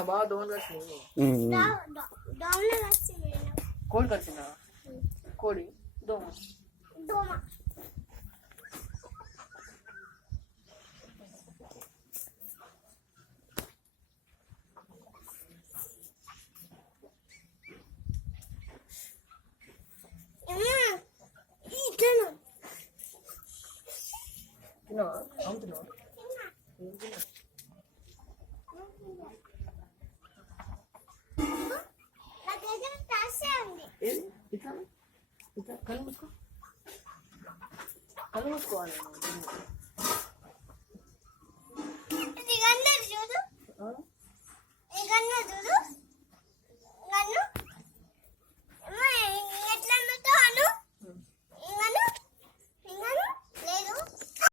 కరుచుకున్నా బాగా దోమలు కరిచినాయి. కోడి కరిచిందా? కోడి దోమ తిన్నావా? అమ్ముతున్నావా? ఏది ఇట్లా ఇట్లా కళ్ళు మూసుకో, కళ్ళు మూసుకోవాలి. చూడు